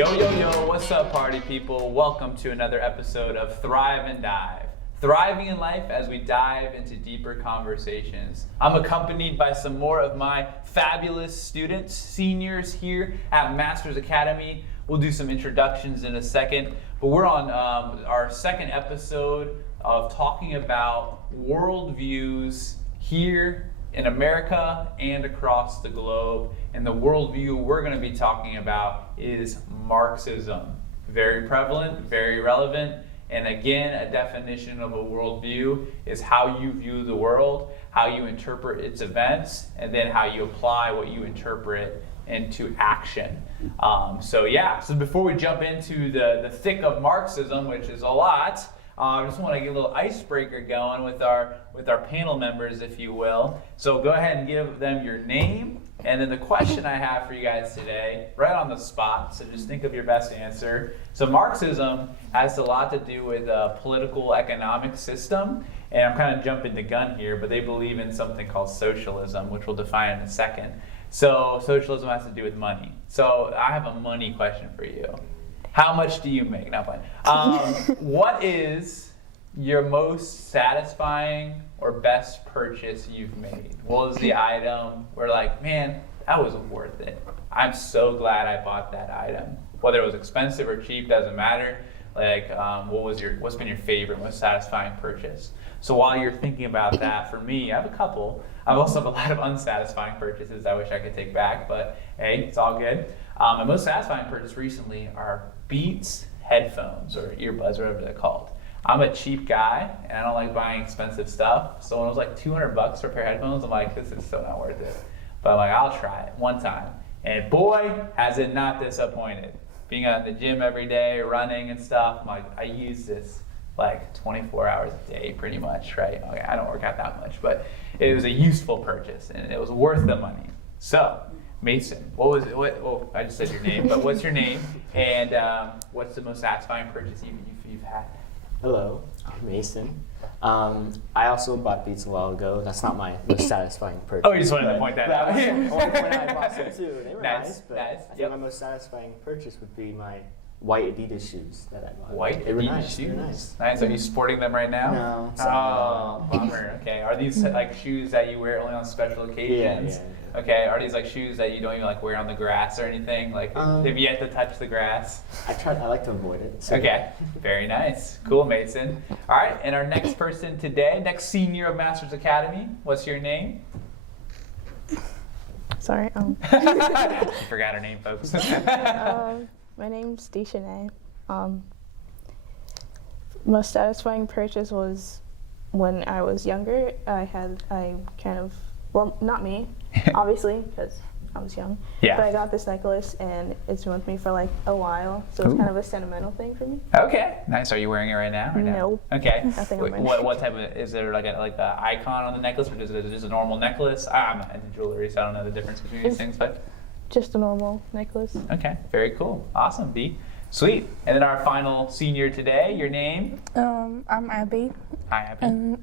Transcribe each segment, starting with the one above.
Yo, yo, yo, what's up, party people? Welcome to another episode of Thrive and Dive. Thriving in life as we dive into deeper conversations. I'm accompanied by some more of my fabulous students, seniors here at Masters Academy. We'll do some introductions in a second, but we're on our second episode of talking about worldviews here in America and across the globe. And the worldview we're going to be talking about is Marxism. Very prevalent, very relevant. And again, a definition of a worldview is how you view the world, how you interpret its events, and then how you apply what you interpret into action. So before we jump into the thick of Marxism, which is a lot, I just want to get a little icebreaker going with our panel members, if you will. So go ahead and give them your name, and then the question I have for you guys today, right on the spot, so just think of your best answer. So Marxism has a lot to do with a political economic system, and I'm kind of jumping the gun here, but they believe in something called socialism, which we'll define in a second. So socialism has to do with money. So I have a money question for you. How much do you make? Not fine. What is your most satisfying or best purchase you've made? What was the item where like, man, that was worth it. I'm so glad I bought that item. Whether it was expensive or cheap, doesn't matter. Like, what's been your favorite, most satisfying purchase? So while you're thinking about that, for me, I have a couple. I also have a lot of unsatisfying purchases I wish I could take back, but hey, it's all good. My most satisfying purchase recently are Beats headphones or earbuds, whatever they're called. I'm a cheap guy and I don't like buying expensive stuff. So when it was like $200 for a pair of headphones, I'm like, this is so not worth it. But I'm like, I'll try it one time. And boy, has it not disappointed. Being at the gym every day, running and stuff, I'm like, I use this like 24 hours a day pretty much, right? Okay, I don't work out that much, but it was a useful purchase and it was worth the money. So, Mason, what was it? I just said your name, but what's your name? And what's the most satisfying purchase you've had? Hello, I'm Mason. I also bought Beats a while ago. That's not my most satisfying purchase. Oh, you just wanted to point that out. I want to point out I bought some too. They were nice, but nice. I think my most satisfying purchase would be my white Adidas shoes that I bought. White Adidas shoes? They were nice. Nice. Are you sporting them right now? No. Oh, bummer. Okay. Are these like shoes that you wear only on special occasions? Yeah. Okay. Are these like shoes that you don't even like wear on the grass or anything? Like they've yet to touch the grass? I like to avoid it. So. Okay. Very nice. Cool, Mason. All right. And our next person today, next senior of Masters Academy, what's your name? Sorry. Forgot her name, folks. My name's Deshanae. Most satisfying purchase was when I was younger. Not me, obviously, because I was young. Yeah. But I got this necklace, and it's been with me for like a while, so it's kind of a sentimental thing for me. Okay, nice. Are you wearing it right now? Or no? Nope. Okay. Nothing on my What type of? Is there like a icon on the necklace, or is it just a normal necklace? I'm not into jewelry, so I don't know the difference between these things, but. Just a normal necklace. Okay, very cool. Awesome, B. Sweet. And then our final senior today, your name? I'm Abby. Hi, Abby.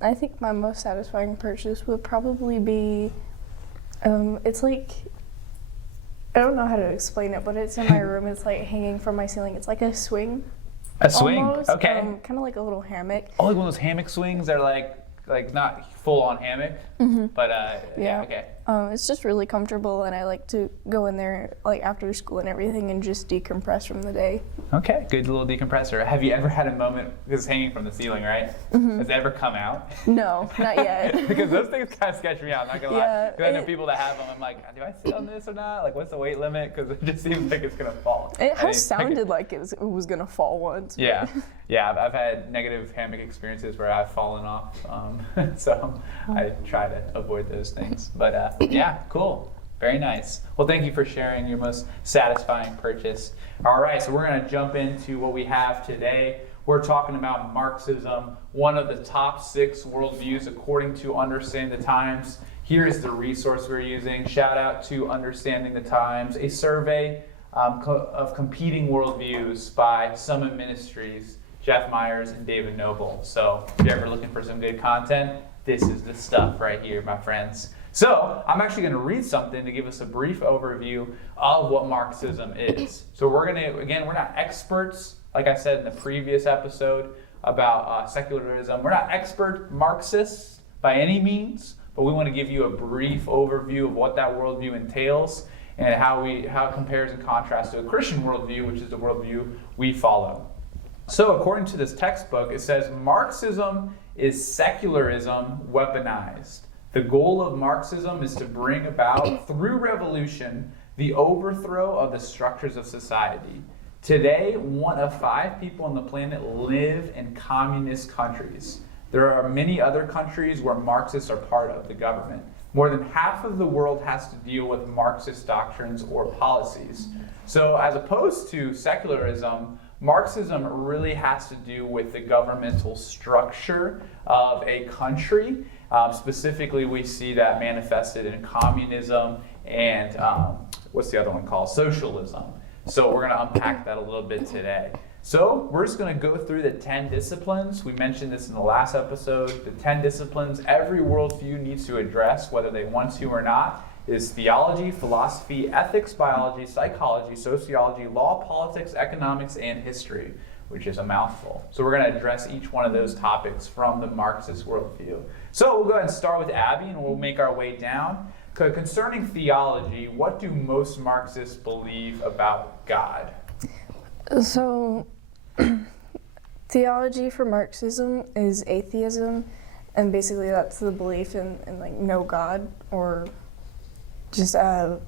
I think my most satisfying purchase would probably be, it's like, I don't know how to explain it, but it's in my room. It's like hanging from my ceiling. It's like a swing. A swing? Almost, okay. Kind of like a little hammock. Oh, like one of those hammock swings that are like not full on hammock, but yeah. Okay. It's just really comfortable, and I like to go in there like after school and everything and just decompress from the day. Okay, good little decompressor. Have you ever had a moment, because it's hanging from the ceiling, right? Has it ever come out? No, not yet. Because those things kind of sketch me out, I'm not gonna lie. Because I know it- people that have them, I'm like, do I sit on this or not? Like, what's the weight limit? Because it just seems like it's gonna fall. It has sounded like it was gonna fall once. but- Yeah, I've had negative hammock experiences where I've fallen off, so I try to avoid those things. But yeah, cool. Very nice. Well, thank you for sharing your most satisfying purchase. All right, so we're going to jump into what we have today. We're talking about Marxism, one of the top 6 worldviews according to Understanding the Times. Here is the resource we're using. Shout out to Understanding the Times, a survey of competing worldviews by Summit Ministries, Jeff Myers and David Noble. So if you're ever looking for some good content, this is the stuff right here, my friends. So I'm actually going to read something to give us a brief overview of what Marxism is. So we're not experts, like I said in the previous episode about secularism. We're not expert Marxists by any means, but we want to give you a brief overview of what that worldview entails and how it compares and contrasts to a Christian worldview, which is the worldview we follow. So according to this textbook, it says Marxism is secularism weaponized. The goal of Marxism is to bring about, through revolution, the overthrow of the structures of society. Today, 1 of 5 people on the planet live in communist countries. There are many other countries where Marxists are part of the government. More than half of the world has to deal with Marxist doctrines or policies. So as opposed to secularism, Marxism really has to do with the governmental structure of a country. Specifically, we see that manifested in communism and what's the other one called? Socialism. So we're going to unpack that a little bit today. So we're just going to go through the 10 disciplines. We mentioned this in the last episode. The 10 disciplines every worldview needs to address, whether they want to or not, is theology, philosophy, ethics, biology, psychology, sociology, law, politics, economics, and history, which is a mouthful. So we're going to address each one of those topics from the Marxist worldview. So we'll go ahead and start with Abby, and we'll make our way down. Concerning theology, what do most Marxists believe about God? So, theology for Marxism is atheism, and basically that's the belief in like no God or just a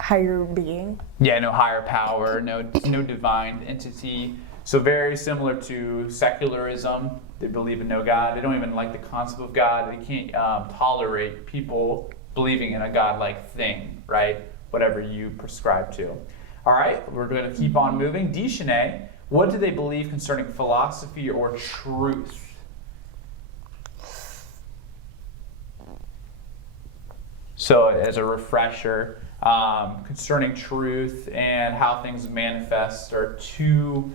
higher being. Yeah, no higher power, no divine entity. So very similar to secularism. They believe in no God. They don't even like the concept of God. They can't tolerate people believing in a God-like thing, right? Whatever you prescribe to. All right, we're going to keep on moving. Deshane, what do they believe concerning philosophy or truth? So as a refresher, concerning truth and how things manifest are two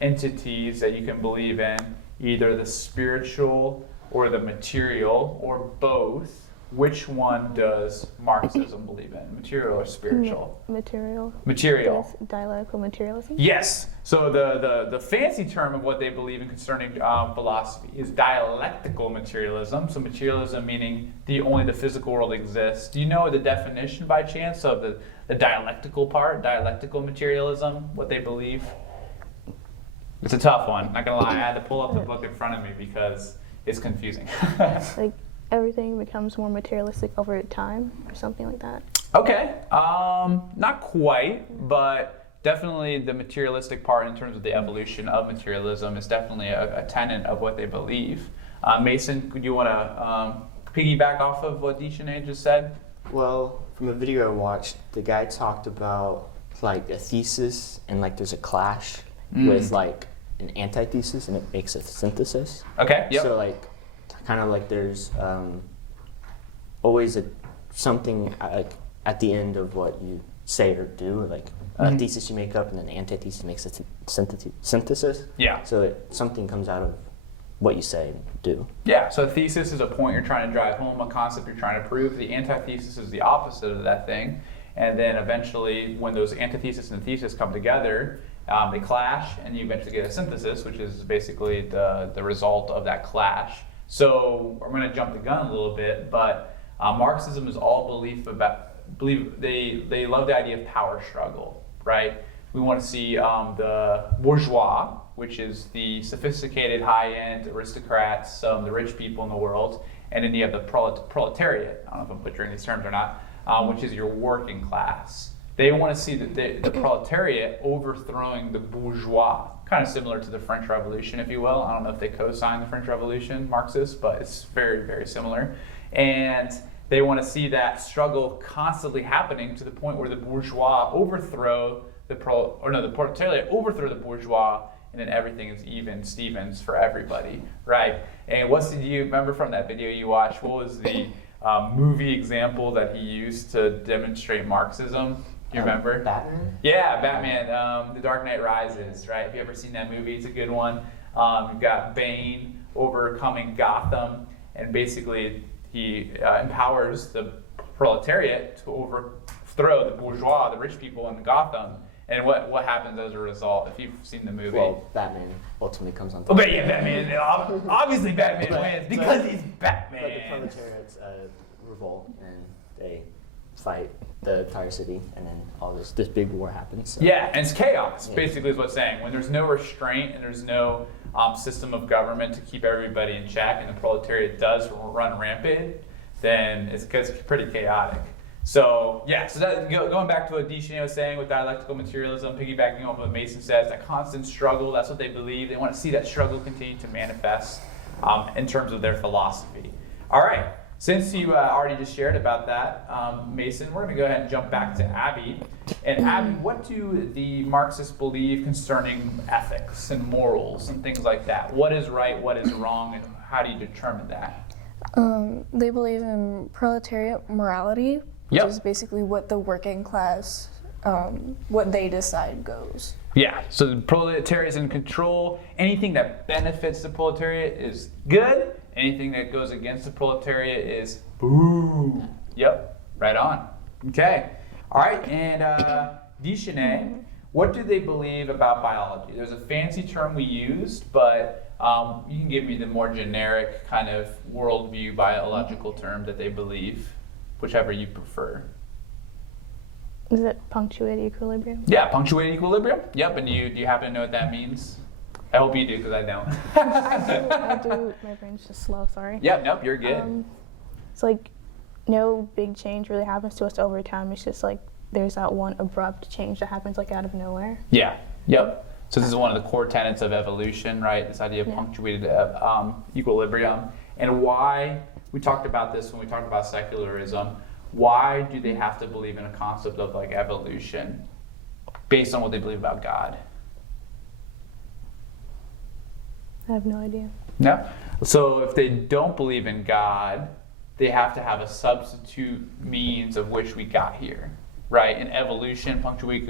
entities that you can believe in, either the spiritual or the material or both. Which one does Marxism believe in, material or spiritual? Material. Material. Yes, dialectical materialism. Yes. So the fancy term of what they believe in concerning philosophy is dialectical materialism. So materialism meaning only the physical world exists. Do you know the definition by chance of the dialectical part, dialectical materialism, what they believe? It's a tough one. Not gonna lie, I had to pull up the book in front of me because it's confusing. Like everything becomes more materialistic over time or something like that. Okay, not quite, but definitely the materialistic part in terms of the evolution of materialism is definitely a tenet of what they believe. Mason, could you want to piggyback off of what Deshane just said? Well, from a video I watched, the guy talked about like a thesis and like there's a clash with like an antithesis and it makes a synthesis. Okay, yep. So like kind of like there's always something at the end of what you say or do, like a thesis you make up and then an antithesis makes a synthesis. Yeah. So something comes out of what you say and do. Yeah, so a thesis is a point you're trying to drive home, a concept you're trying to prove. The antithesis is the opposite of that thing. And then eventually when those antithesis and thesis come together, they clash and you eventually get a synthesis, which is basically the result of that clash. So I'm going to jump the gun a little bit, but Marxism is all they love the idea of power struggle, right? We want to see the bourgeois, which is the sophisticated, high-end aristocrats, the rich people in the world, and then you have the proletariat. I don't know if I'm butchering these terms or not, which is your working class. They want to see the proletariat overthrowing the bourgeois, kind of similar to the French Revolution, if you will. I don't know if they co-signed the French Revolution, Marxists, but it's very, very similar. And they want to see that struggle constantly happening to the point where the bourgeois overthrow the proletariat overthrow the bourgeois, and then everything is even Stevens for everybody, right? And do you remember from that video you watched? What was the movie example that he used to demonstrate Marxism? Do you remember? Batman? Yeah, Batman, The Dark Knight Rises, right? Have you ever seen that movie? It's a good one. You've got Bane overcoming Gotham, and basically he empowers the proletariat to overthrow the bourgeois, the rich people in Gotham. And what happens as a result? If you've seen the movie, Well, Batman ultimately comes on top. oh, but yeah, Batman. Obviously, Batman wins because he's Batman. But the proletariats revolt and they fight the entire city, and then all this big war happens. So. Yeah, and it's chaos, basically, is what's saying. When there's no restraint and there's no system of government to keep everybody in check, and the proletariat does run rampant, then it gets pretty chaotic. So, yeah, so that, going back to what Deschanel was saying with dialectical materialism, piggybacking off what Mason says, that constant struggle, that's what they believe. They want to see that struggle continue to manifest in terms of their philosophy. All right. Since you already just shared about that, Mason, we're going to go ahead and jump back to Abby. And Abby, what do the Marxists believe concerning ethics and morals and things like that? What is right, what is wrong, and how do you determine that? They believe in proletariat morality, which is basically what the working class, what they decide goes. Yeah, so the proletariat is in control. Anything that benefits the proletariat is good. Anything that goes against the proletariat is boo. Yep, right on. Okay. All right, and Deschanel, what do they believe about biology? There's a fancy term we used, but you can give me the more generic kind of worldview biological term that they believe, whichever you prefer. Is it punctuated equilibrium? Yeah, punctuated equilibrium. Yep, and do you happen to know what that means? I hope you do, because I don't. I do. My brain's just slow, sorry. Yep, nope, you're good. It's like no big change really happens to us over time. It's just like there's that one abrupt change that happens like out of nowhere. Yeah, yep. So this is one of the core tenets of evolution, right? This idea of punctuated equilibrium. And why, we talked about this when we talked about secularism, why do they have to believe in a concept of like evolution based on what they believe about God? I have no idea. No? So if they don't believe in God, they have to have a substitute means of which we got here, right? And evolution, punctuated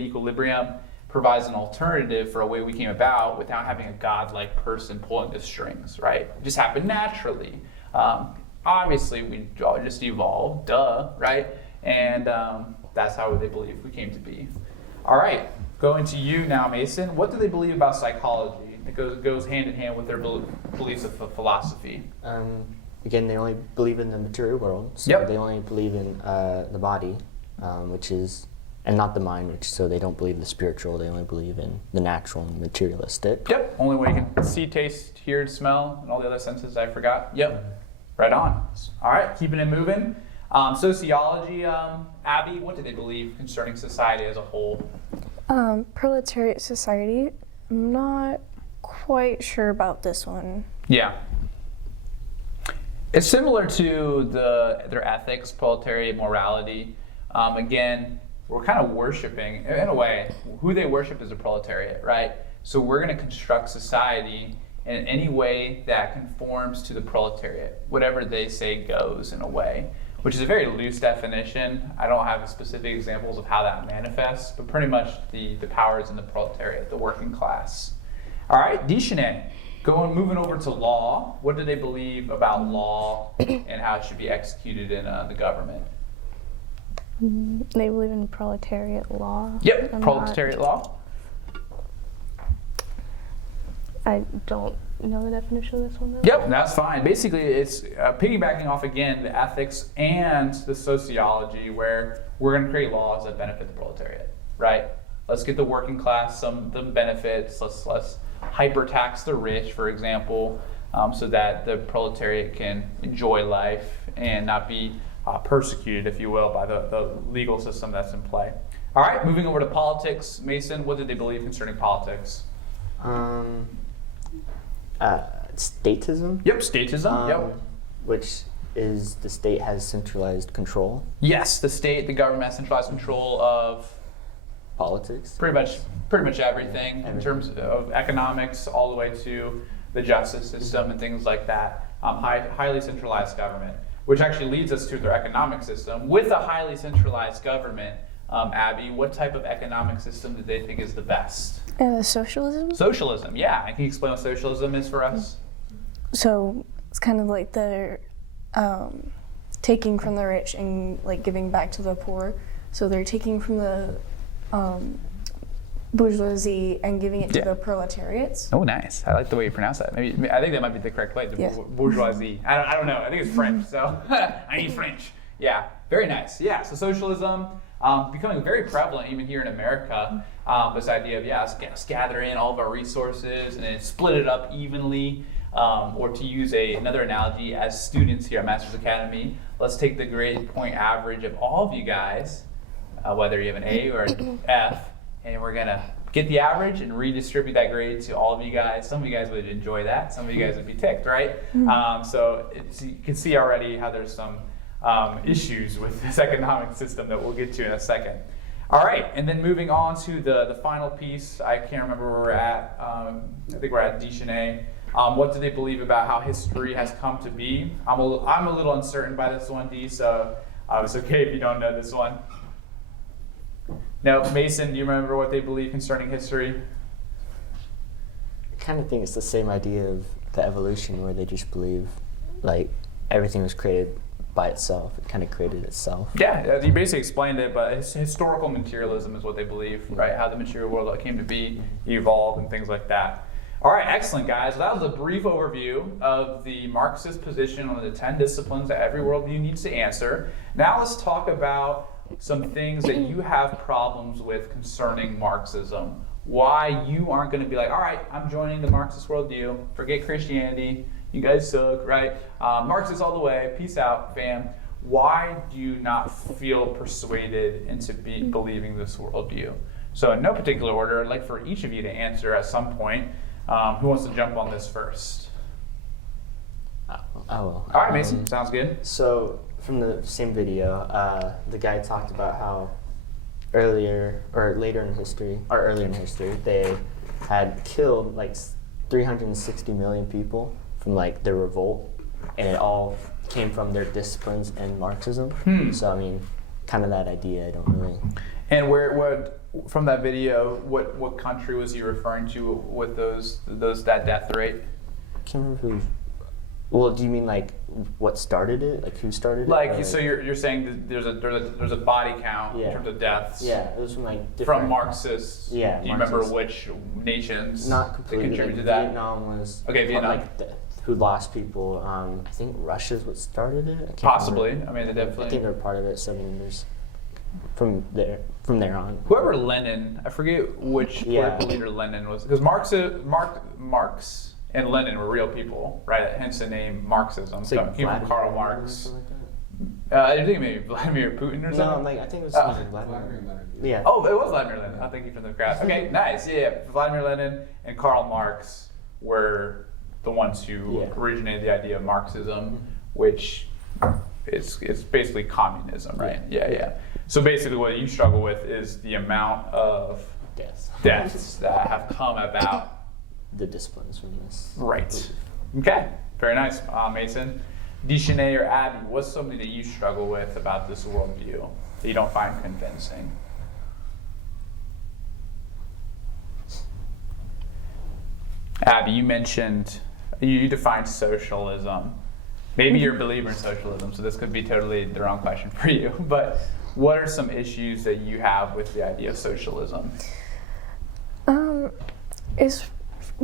equilibrium, provides an alternative for a way we came about without having a God-like person pulling the strings, right? It just happened naturally. Obviously, we just evolved, duh, right? And that's how they believe we came to be. All right, going to you now, Mason. What do they believe about psychology? It goes hand in hand with their beliefs of philosophy. Again, they only believe in the material world, so they only believe in the body, which is, and not the mind, so they don't believe the spiritual, they only believe in the natural and materialistic. Yep, only way you can see, taste, hear, smell, and all the other senses I forgot. Yep, right on. All right, keeping it moving. Sociology, Abby, what do they believe concerning society as a whole? Proletariat society, I'm not quite sure about this one. Yeah. It's similar to their ethics, proletariat morality. Again, we're kind of worshiping, in a way, who they worship is the proletariat, right? So we're going to construct society in any way that conforms to the proletariat. Whatever they say goes, in a way, which is a very loose definition. I don't have specific examples of how that manifests, but pretty much the power is in the proletariat, the working class. All right, Deschanel, moving over to law. What do they believe about law and how it should be executed in the government? They believe in proletariat law. Yep, proletariat law. I don't know the definition of this one, though. Yep, that's fine. Basically, it's piggybacking off, again, the ethics and the sociology, where we're going to create laws that benefit the proletariat, right? Let's get the working class some benefits. Let's hyper-tax the rich, for example, so that the proletariat can enjoy life and not be persecuted, if you will, by the legal system that's in play. All right, moving over to politics. Mason, what did they believe concerning politics? Statism. Yep, statism. Yep. Which is the state has centralized control. Yes, the government has centralized control of politics. Pretty much everything in terms of economics, all the way to the justice system and things like that. Highly centralized government, which actually leads us to their economic system. With a highly centralized government, Abby, what type of economic system do they think is the best? Socialism? Socialism, yeah. Can you explain what socialism is for us? So, it's kind of like they're taking from the rich and like giving back to the poor. So they're taking from the bourgeoisie and giving it to the proletariats. Oh, nice. I like the way you pronounce that. Maybe I think that might be the correct way. The bourgeoisie. I don't know. I think it's French. So I need French. Yeah. Very nice. Yeah. So socialism becoming very prevalent even here in America. This idea of let's gather in all of our resources and then split it up evenly. Or to use another analogy, as students here at Masters Academy, let's take the grade point average of all of you guys, whether you have an A or an F, and we're gonna get the average and redistribute that grade to all of you guys. Some of you guys would enjoy that. Some of you guys would be ticked, right? So you can see already how there's some issues with this economic system that we'll get to in a second. All right, and then moving on to the final piece. I can't remember where we're at. I think we're at Deschenay. What do they believe about how history has come to be? I'm a little uncertain by this one, D, so it's okay if you don't know this one. Now, Mason, do you remember what they believe concerning history? I kind of think it's the same idea of the evolution, where they just believe like everything was created by itself. It kind of created itself. Yeah, you basically explained it, but historical materialism is what they believe, right? How the material world came to be, evolved, and things like that. All right, excellent, guys. That was a brief overview of the Marxist position on the 10 disciplines that every worldview needs to answer. Now let's talk about some things that you have problems with concerning Marxism. Why you aren't going to be like, all right, I'm joining the Marxist worldview. Forget Christianity. You guys suck, right? Marxist all the way. Peace out, fam. Why do you not feel persuaded into believing this worldview? So in no particular order, I'd like for each of you to answer at some point. Who wants to jump on this first? I will. All right, Mason. Sounds good. So from the same video, the guy talked about how earlier in history, they had killed like 360 million people from like their revolt, and it all came from their disciplines and Marxism. So I mean, kind of that idea. I don't really. And from that video, what country was he referring to with that death rate? I can't remember who. Well, do you mean like what started it? Like who started it? Like, so you're saying that there's a body count in terms of deaths? Yeah, it was from like different. From Marxists. Yeah. Do you remember which nations? Not completely. That contributed to like, that? Vietnam was. Okay, Vietnam. Who lost people? I think Russia's what started it. I can't Possibly. remember. I mean, they definitely. I think they're part of it. So I mean, there's from there on. Whoever Lenin, I forget which political leader Lenin was, because Marx and Lenin were real people, right? Hence the name Marxism. So it came from Karl Marx. I think maybe Vladimir Putin or something. No, I think it was Vladimir. Yeah. Oh, it was Vladimir Lenin. Thank you for the graph. Okay, nice. Yeah, Vladimir Lenin and Karl Marx were the ones who originated the idea of Marxism, which is basically communism, right? Yeah. So basically what you struggle with is the amount of deaths that have come about. The disciplines from this. Right. Okay, very nice, Mason. Deschenay or Abby, what's something that you struggle with about this worldview that you don't find convincing? Abby, you mentioned, you defined socialism. Maybe you're a believer in socialism, so this could be totally the wrong question for you. But what are some issues that you have with the idea of socialism?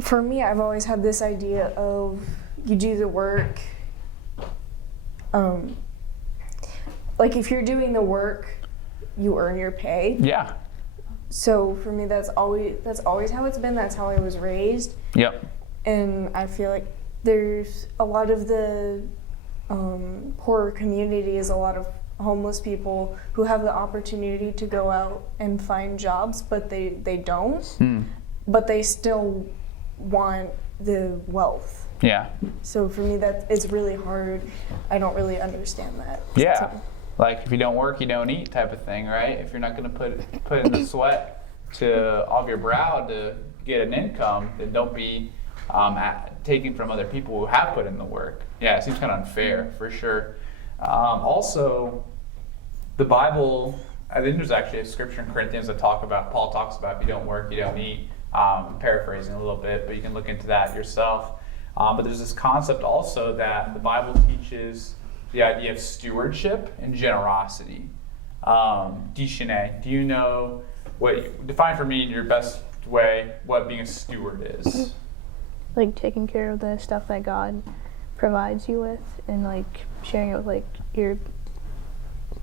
For me, I've always had this idea of you do the work. Like if you're doing the work, you earn your pay. Yeah. So for me, that's always how it's been. That's how I was raised. Yep. And I feel like there's a lot of the poorer communities, a lot of homeless people who have the opportunity to go out and find jobs, but they don't. But they still want the wealth. Yeah. So for me, that it's really hard. I don't really understand that. Yeah. Like if you don't work, you don't eat type of thing, right? If you're not going to put in the sweat off your brow to get an income, then don't be taking from other people who have put in the work. Yeah, it seems kind of unfair for sure. Also, the Bible, I think there's actually a scripture in Corinthians that Paul talks about if you don't work, you don't eat. Paraphrasing a little bit, but you can look into that yourself. But there's this concept also that the Bible teaches the idea of stewardship and generosity. Dishane, do you know define for me in your best way what being a steward is? Like taking care of the stuff that God provides you with, and like sharing it with like your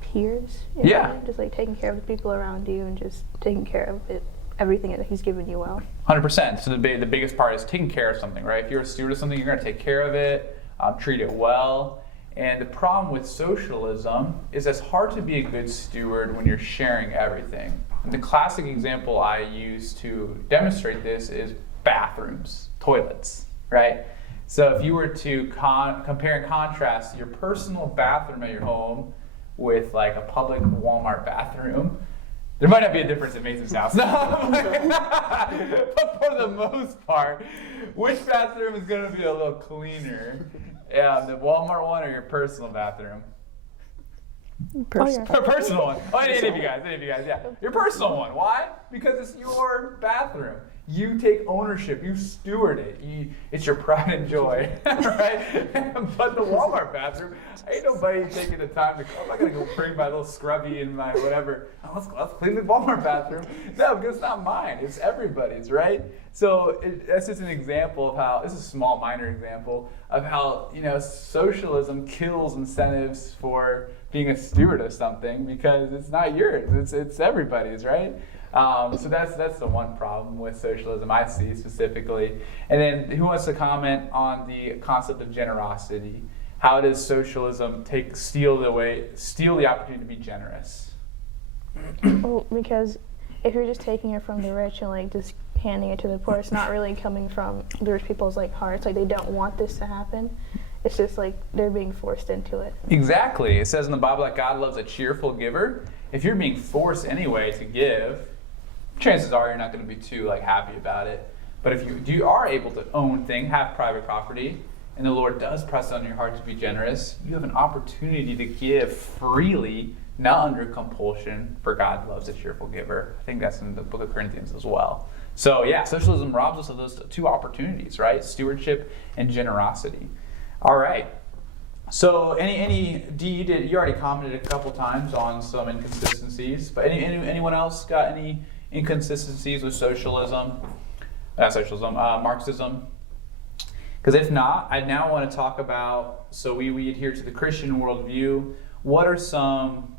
peers. Yeah. Just like taking care of the people around you and just taking care of everything that He's given you well. 100%. So the biggest part is taking care of something, right? If you're a steward of something, you're going to take care of it, treat it well. And the problem with socialism is it's hard to be a good steward when you're sharing everything. And the classic example I use to demonstrate this is bathrooms, toilets, right? So if you were to compare and contrast your personal bathroom at your home with like a public Walmart bathroom, there might not be a difference in Mason's house. But for the most part, which bathroom is going to be a little cleaner? The Walmart one or your personal bathroom? Personal one. Oh, any of you guys, yeah. Your personal one. Why? Because it's your bathroom. You take ownership. You steward it. It's your pride and joy, right? But the Walmart bathroom, ain't nobody taking the time to. I'm not gonna go bring my little scrubby and my whatever. Oh, let's clean the Walmart bathroom. No, because it's not mine. It's everybody's, right? So that's just an example of how. This is a small, minor example of how socialism kills incentives for being a steward of something because it's not yours. It's everybody's, right? So that's the one problem with socialism I see specifically. And then who wants to comment on the concept of generosity? How does socialism steal the opportunity to be generous? Well, because if you're just taking it from the rich and like just handing it to the poor, it's not really coming from the rich people's like hearts. Like they don't want this to happen. It's just like they're being forced into it. Exactly. It says in the Bible that God loves a cheerful giver. If you're being forced anyway to give, chances are you're not going to be too happy about it. But if you are able to own things, have private property, and the Lord does press on your heart to be generous, you have an opportunity to give freely, not under compulsion, for God loves a cheerful giver. I think that's in the book of Corinthians as well. So yeah, socialism robs us of those two opportunities, right? Stewardship and generosity. All right. So you already commented a couple times on some inconsistencies, but anyone else got any inconsistencies with Marxism? Because if not, I now want to talk about, so we adhere to the Christian worldview. What are some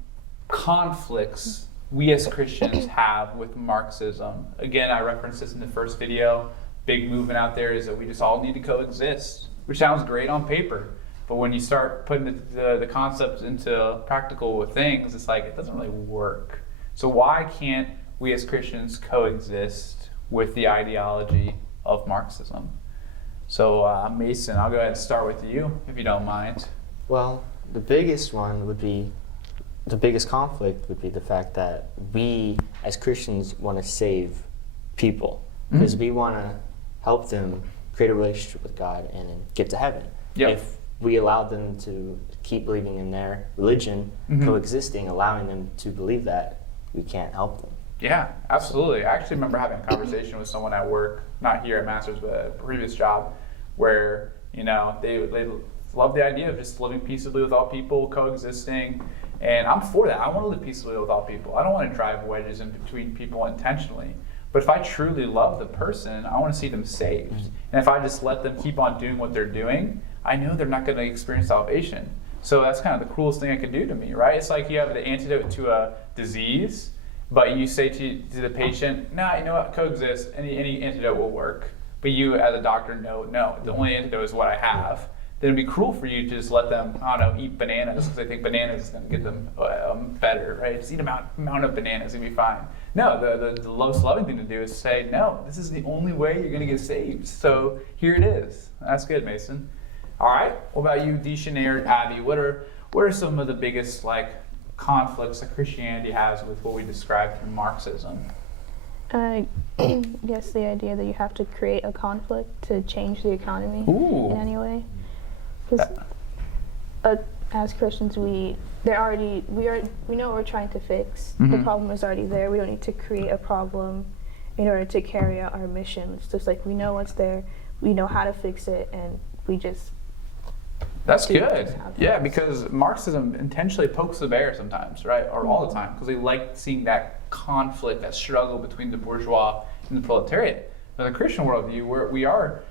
conflicts we as Christians have with Marxism? Again, I referenced this in the first video. Big movement out there is that we just all need to coexist, which sounds great on paper. But when you start putting the concepts into practical things, it's like it doesn't really work. So why can't we as Christians coexist with the ideology of Marxism? So Mason, I'll go ahead and start with you, if you don't mind. Well, the biggest conflict would be the fact that we as Christians want to save people because we want to help them create a relationship with God and then get to heaven. Yep. If we allow them to keep believing in their religion, coexisting, allowing them to believe that, we can't help them. Yeah, absolutely. I actually remember having a conversation with someone at work, not here at Masters, but at a previous job, where they love the idea of just living peaceably with all people, coexisting, and I'm for that. I want to live peaceably with all people. I don't want to drive wedges in between people intentionally. But if I truly love the person, I want to see them saved. And if I just let them keep on doing what they're doing, I know they're not going to experience salvation. So that's kind of the cruelest thing it could do to me, right? It's like you have the antidote to a disease, but you say to the patient, nah, you know what, coexist, any antidote will work. But you as a doctor know, no, the only antidote is what I have. Then it'd be cruel for you to just let them, eat bananas because they think bananas is going to get them better, right? Just eat a amount of bananas and be fine. No, the most loving thing to do is say, no, this is the only way you're going to get saved. So here it is. That's good, Mason. All right. What about you, Dishane or Abby? What are some of the biggest conflicts that Christianity has with what we describe through Marxism? I guess the idea that you have to create a conflict to change the economy in any way. Because as Christians, we know what we're trying to fix. The problem is already there. We don't need to create a problem in order to carry out our mission. It's just we know what's there. we know how to fix it, and we just. That's good. Yeah, because Marxism intentionally pokes the bear sometimes, right? Or all the time, because they like seeing that conflict, that struggle between the bourgeois and the proletariat. In the Christian worldview, we are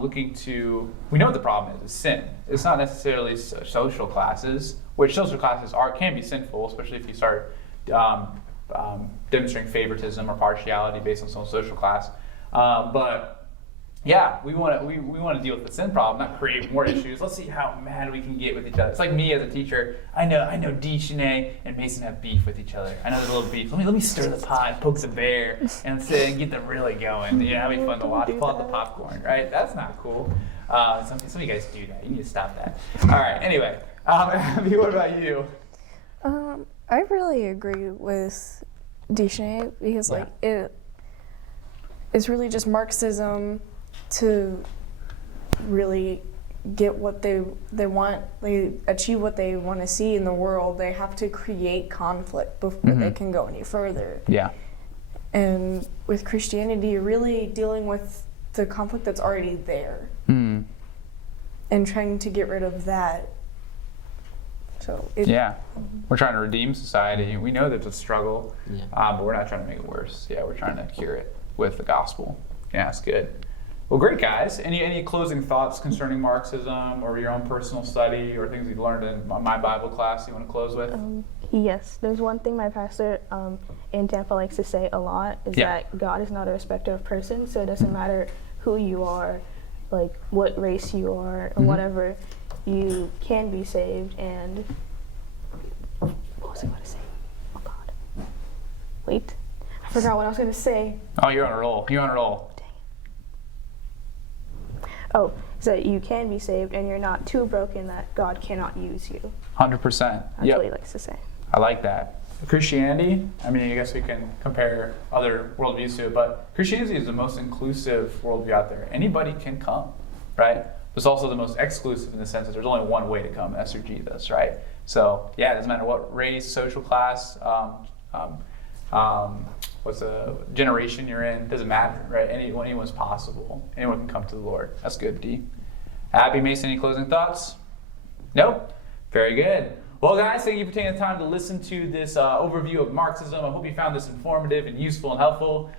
looking to, we know what the problem is sin. It's not necessarily social classes, which social classes can be sinful, especially if you start demonstrating favoritism or partiality based on some social class. But yeah, we want to deal with the sin problem, not create more issues. Let's see how mad we can get with each other. It's like me as a teacher. I know D, Shanae, and Mason have beef with each other. I know there's a little beef. Let me stir the pot, poke the bear, and get them really going. You know, having fun to watch. Pull out the popcorn, right? That's not cool. Some of you guys do that. You need to stop that. All right. Anyway, Abby, what about you? I really agree with D, Shanae, because like it's really just Marxism. To really get what they want, they achieve what they want to see in the world, they have to create conflict before they can go any further. Yeah. And with Christianity, you're really dealing with the conflict that's already there and trying to get rid of that. So we're trying to redeem society. We know there's a struggle, but we're not trying to make it worse. Yeah, we're trying to cure it with the gospel. Yeah, that's good. Well, great, guys. Any closing thoughts concerning Marxism or your own personal study or things you've learned in my Bible class you want to close with? Yes, there's one thing my pastor in Tampa likes to say a lot is that God is not a respecter of persons, so it doesn't matter who you are, like what race you are or whatever, you can be saved. And what was I going to say? Oh God. Wait. I forgot what I was going to say. Oh, you're on a roll. Oh, so you can be saved and you're not too broken that God cannot use you. 100%. That's what he likes to say. I like that. Christianity, I mean, I guess we can compare other worldviews to it, but Christianity is the most inclusive worldview out there. Anybody can come, right? But it's also the most exclusive in the sense that there's only one way to come, and that's through Jesus, right? So, yeah, it doesn't matter what race, social class, what's the generation you're in, doesn't matter, right? Anyone's possible. Anyone can come to the Lord. That's good, D. Abby, Mason, any closing thoughts? Nope? Very good. Well, guys, thank you for taking the time to listen to this overview of Marxism. I hope you found this informative and useful and helpful.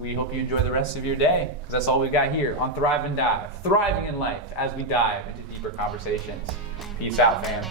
We hope you enjoy the rest of your day, because that's all we've got here on Thrive and Dive. Thriving in life as we dive into deeper conversations. Peace out, fam.